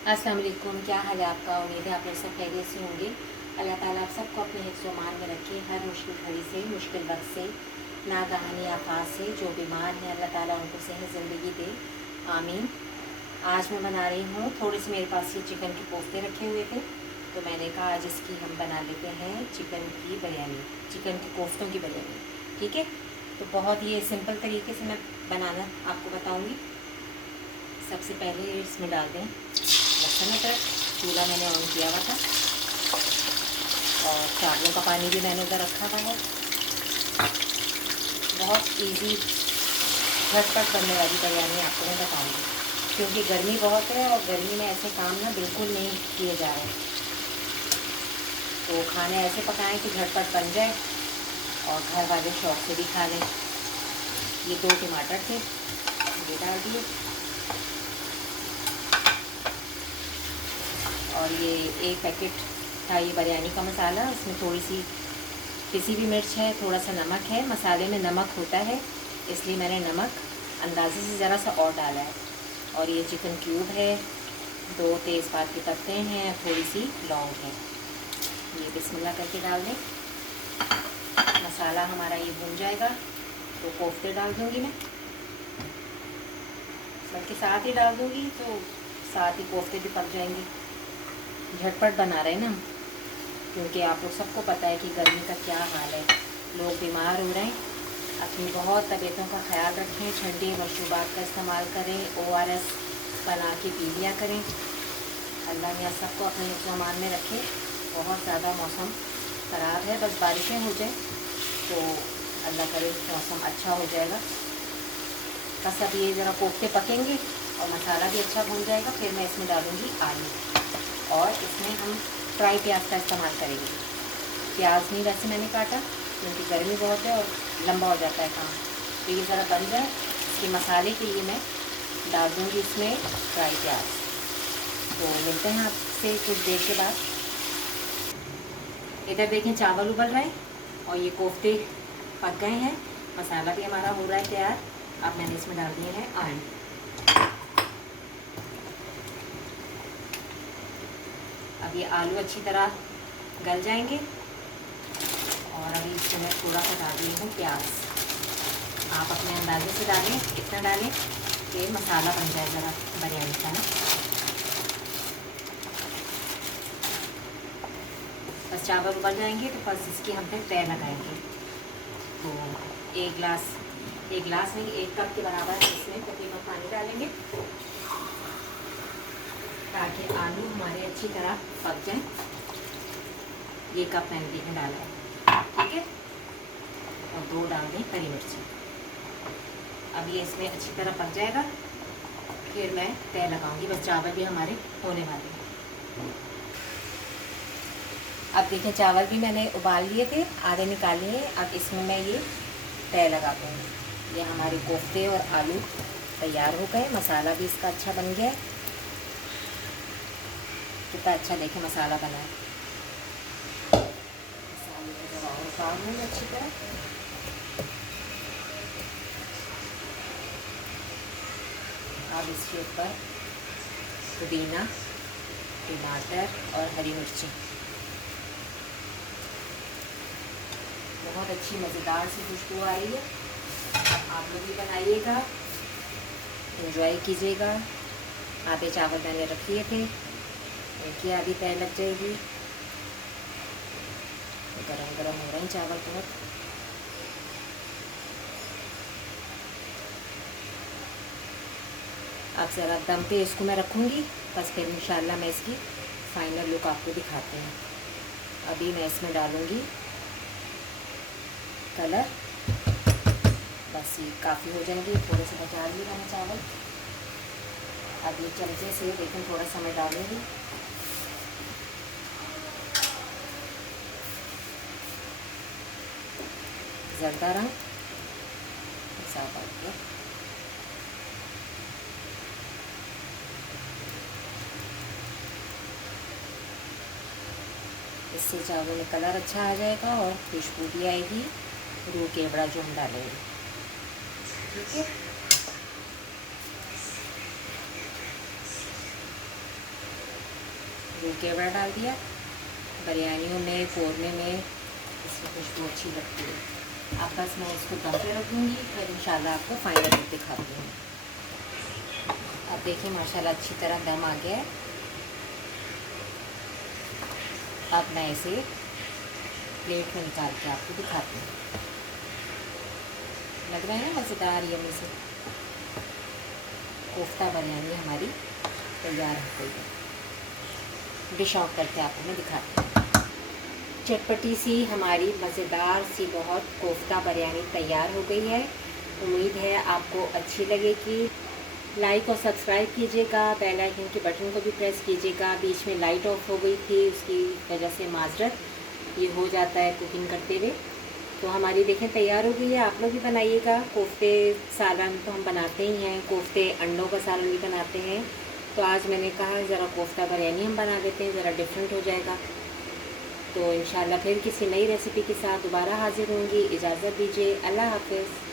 अस्सलाम वालेकुम। क्या हाल है आपका? उम्मीद है आप लोग सब खैरियत से होंगे। अल्लाह ताला आप सबको अपने हिफ्ज़-ओ-मान में रखे, हर मुश्किल घड़ी से, मुश्किल वक्त से, नागहानी आफात से। जो बीमार हैं अल्लाह ताला उनको सेहत ज़िंदगी दे, आमीन। आज मैं बना रही हूँ, थोड़े से मेरे पास ये चिकन के कोफ्ते रखे हुए थे, तो मैंने कहा आज इसकी हम बना लेते हैं चिकन की बिरयानी, चिकन के कोफ्तों की बिरयानी। ठीक है, तो बहुत ये सिंपल तरीके से मैं बनाना आपको बताऊँगी। सबसे पहले इसमें डाल दें लहसुन अदरक। चूल्हा मैंने ऑन किया हुआ था और चावलों का पानी भी मैंने उधर रखा हुआ है। बहुत इजी झटपट बनने वाली बिरयानी आपको मैं बताऊंगी, क्योंकि गर्मी बहुत है और गर्मी में ऐसे काम ना बिल्कुल नहीं किए जा रहे। तो खाने ऐसे पकाएं कि झटपट बन जाए और घर वाले शौक से भी खा लें। ये 2 टमाटर थे, ये डाल दिए, और ये 1 पैकेट था ये बिरयानी का मसाला। इसमें थोड़ी सी पिसी हुई मिर्च है, थोड़ा सा नमक है। मसाले में नमक होता है, इसलिए मैंने नमक अंदाजे से ज़रा सा और डाला है। और ये चिकन क्यूब है, 2 तेज़पात के पत्ते हैं, थोड़ी सी लौंग है। ये बिस्मिल्लाह करके डाल दें। मसाला हमारा ये भून जाएगा तो कोफ्ते डाल दूँगी मैं, सबके साथ ही डाल दूँगी, तो साथ ही कोफ्ते भी पक जाएंगे। झटपट बना रहे हैं ना, क्योंकि आप लोग सबको पता है कि गर्मी का क्या हाल है, लोग बीमार हो रहे हैं। अपनी बहुत तबीयतों का ख्याल रखें, ठंडी मशरूबात का इस्तेमाल करें, ORS बना के पी लिया करें। अल्लाह ने सबको अपने हिफ्ज़-ओ-मान में रखे। बहुत ज़्यादा मौसम ख़राब है, बस बारिशें हो जाए तो अल्लाह करे मौसम अच्छा हो जाएगा। बस अब ये ज़रा कोफ्ते पकेंगे और मसाला भी अच्छा भून जाएगा, फिर मैं इसमें डालूँगी आलू, और इसमें हम फ्राई प्याज का इस्तेमाल करेंगे। प्याज नहीं वैसे मैंने काटा, क्योंकि गर्मी बहुत है और लंबा हो जाता है काम। तो ये ज़रा बन जाए, इसके मसाले के लिए मैं डाल दूँगी इसमें फ्राई प्याज। तो मिलते हैं आपसे कुछ देर के बाद। इधर देखें चावल उबल रहे हैं और ये कोफ्ते पक गए हैं, मसाला भी हमारा हो रहा है तैयार। अब मैंने इसमें डाल दिए हैं आलू। अब ये आलू अच्छी तरह गल जाएंगे, और अभी इसमें मैं थोड़ा सा डाल रही हूँ प्याज। आप अपने अंदाजे से डालें, कितना डालें कि मसाला बन जाए ज़रा बिरयानी का ना। बस चावल उबल जाएंगे तो बस इसकी हम फिर तय लगाएंगे। तो एक गिलास नहीं, 1 कप के बराबर इसमें तकरीबन पानी डालेंगे, ताकि आलू हमारे अच्छी तरह पक जाएं। ये कप मैंने इसमें डाला है, ठीक है। और 2 डाल दें हरी मिर्ची। अब ये इसमें अच्छी तरह पक जाएगा, फिर मैं तय लगाऊंगी। बस चावल भी हमारे होने वाले हैं। अब देखें चावल भी मैंने उबाल लिए थे, आधे निकाल लिए। अब इसमें मैं ये तय लगा दूँगी। ये हमारे कोफ्ते और आलू तैयार हो गए, मसाला भी इसका अच्छा बन गया है। कितना अच्छा देखें मसाला बना है। मसाले को जरा और उतार लूँगी अच्छी तरह। अब इसके ऊपर पुदीना, टमाटर और हरी मिर्ची, बहुत अच्छी मज़ेदार सी खुशबू आ रही है। आप लोग भी बनाइएगा, एंजॉय कीजिएगा। आधे चावल मैंने रख दिए थे, इनकी आधी तय लग जाएगी। गरम गरम हो रहे हैं चावल बहुत। अब ज़रा दम पे इसको मैं रखूँगी, बस फिर इंशाल्लाह मैं इसकी फ़ाइनल लुक आपको दिखाते हैं। अभी मैं इसमें डालूँगी कलर, बस ये काफ़ी हो जाएंगे। थोड़े से बचा लिए मैंने चावल। अब ये चमचे से लेकिन थोड़ा सा मैं डालूँगी ज़रदा रंग, ज़्यादा के इससे चावल में कलर अच्छा आ जाएगा और खुशबू भी आएगी। रूह केवड़ा जो हम डालेंगे, ठीक है। वो केवड़ा डाल दिया। बिरयानियों में, कौरमे में इसकी खुशबू अच्छी लगती है। अब बस मैं इसको दम पे रख दूँगी, फिर इंशाल्लाह आपको फाइनल लुक दिखाती हूँ। अब देखिए माशाल्लाह अच्छी तरह दम आ गया है। अब मैं इसे प्लेट में निकाल के आपको दिखाती हूँ। लग रहा है ना मज़ेदार यम्मी से। कोफ्ता बिरयानी हमारी तैयार हो गई है। डिश आउट करके आपको मैं दिखाती हूँ। चटपटी सी हमारी मज़ेदार सी बहुत कोफ्ता बिरयानी तैयार हो गई है। उम्मीद है आपको अच्छी लगेगी। लाइक और सब्सक्राइब कीजिएगा, बेल आइकन के बटन को भी प्रेस कीजिएगा। बीच में लाइट ऑफ हो गई थी, उसकी वजह से माजरत, ये हो जाता है कुकिंग करते हुए। तो हमारी देखें तैयार हो गई है। आप लोग भी बनाइएगा। कोफ्ते सालन तो हम बनाते ही हैं, कोफ्ते अंडों का सालन भी बनाते हैं। तो आज मैंने कहा ज़रा कोफ्ता बिरयानी हम बना लेते हैं, ज़रा डिफरेंट हो जाएगा। तो इंशाल्लाह फिर किसी नई रेसिपी के साथ दोबारा हाजिर होंगी। इजाज़त दीजिए, अल्लाह हाफ़िज़।